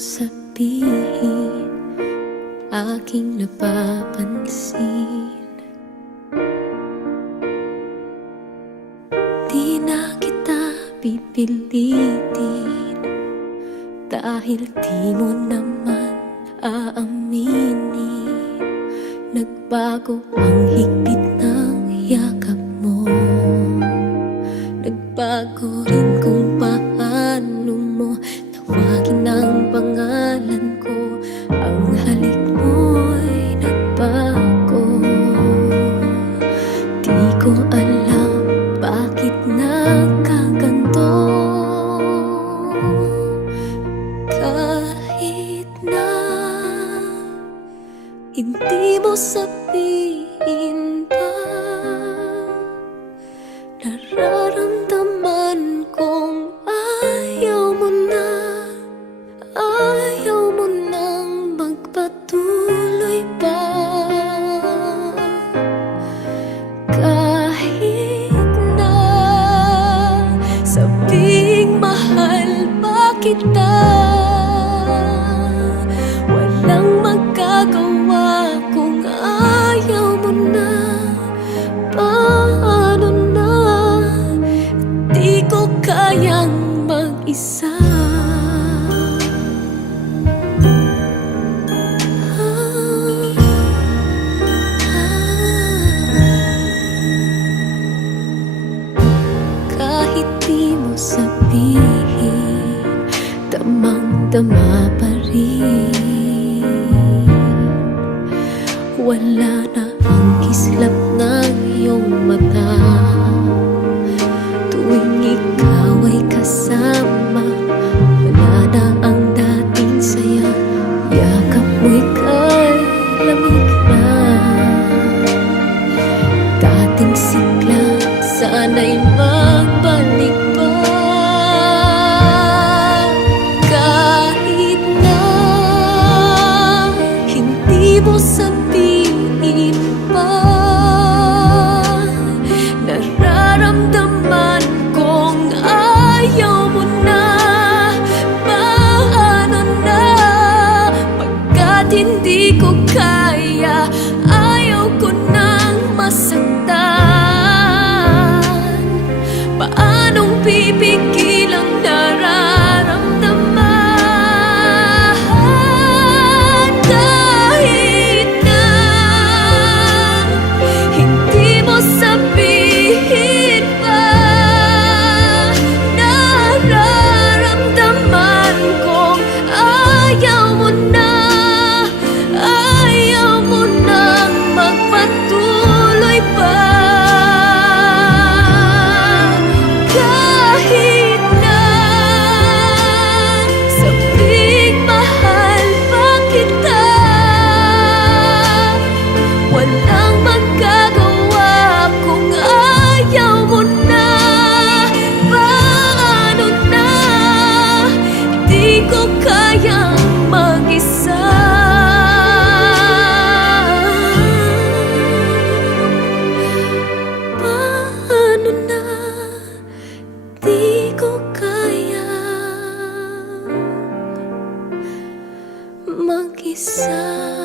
sabihin, aking napapansin. Di na kita pipilitin, dahil di mo naman aaminin. Nagbago ang higpit ng yakap mo, nagbago rin kung paano mo tawagin ang pangalan ko. Ang halik mo'y nagbago. Di ko alam bakit nagkaganto. Kahit na hindi mo sabihin pa, nararamdaman kong ayaw mo na, ayaw mo nang magpatuloy pa. Kahit na sabing mahal pa kita, walang magagawa kung ayaw mo na. Paano na, di ko kayang mag-isa. Kahit di mo sabihin, damang-dama pa rin. Wala na ang kislap ng iyong mata tuwing ikaw ay kasama. Wala na ang dating saya, yakap mo'y kay lamig na. Dating sigla, sana'y magbalik pa. Kahit na hindi mo sabihin pa, nararamdaman kong ayaw mo na. Paano na, pagkat hindi ko kaya, ayaw ko nang masaktan. Paanong pipigil ang nararamdaman? Kahit na hindi mo sabihin pa, nararamdaman kong ayaw mo na, ayaw mo nang magpatuloy pa. Kahit na sabing mahal pa kita, walang magagawa kung ayaw mo na. Paano na, di ko kayang mag-isa. Paano na, di ko kayang mag-isa.